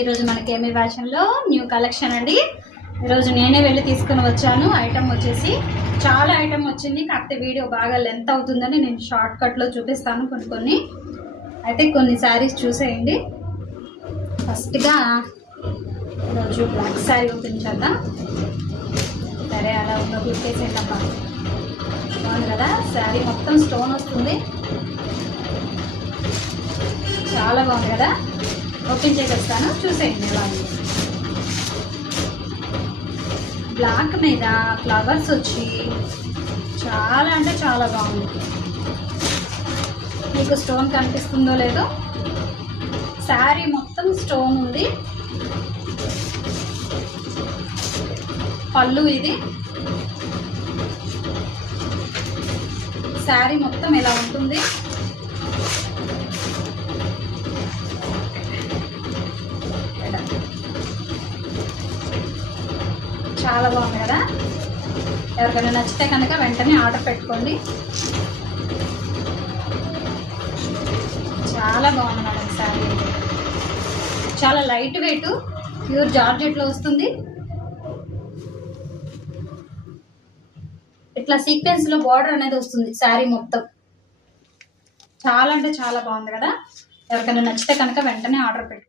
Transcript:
ఈరోజు మనకి ఏమి ఫ్యాషన్లో న్యూ కలెక్షన్ అండి. ఈరోజు నేనే వెళ్ళి తీసుకుని వచ్చాను. ఐటమ్ వచ్చేసి చాలా ఐటమ్ వచ్చింది. కాకపోతే వీడియో బాగా లెంత్ అవుతుందని నేను షార్ట్ కట్లో చూపిస్తాను. కొన్ని అయితే కొన్ని శారీస్ చూసేయండి. ఫస్ట్గా ఈరోజు బ్లాక్ శారీ ఓపెన్ చేద్దాం. సరే అలా ఉందో క్లిక్కేసేటప్ప బాగుంది కదా. శారీ మొత్తం స్టోన్ వస్తుంది, చాలా బాగుంది కదా. ఓపెన్ చేసేస్తాను, చూసేయండి ఎలా ఉంది. బ్లాక్ మీద ఫ్లవర్స్ వచ్చి చాలా అంటే చాలా బాగుంది. మీకు స్టోన్ కనిపిస్తుందో లేదో, శారీ మొత్తం స్టోన్ ఉంది. పళ్ళు ఇది. శారీ మొత్తం ఇలా ఉంటుంది. చాలా బాగుంది కదా. ఎవరికైనా నచ్చితే కనుక వెంటనే ఆర్డర్ పెట్టుకోండి. చాలా బాగుంది మేడం శారీ. చాలా లైట్ వెయిట్, ప్యూర్ జార్జెట్లో వస్తుంది. ఇట్లా సీక్వెన్స్లో బార్డర్ అనేది వస్తుంది శారీ మొత్తం. చాలా అంటే చాలా బాగుంది కదా. ఎవరికైనా నచ్చితే కనుక వెంటనే ఆర్డర్ పెట్టుకోండి.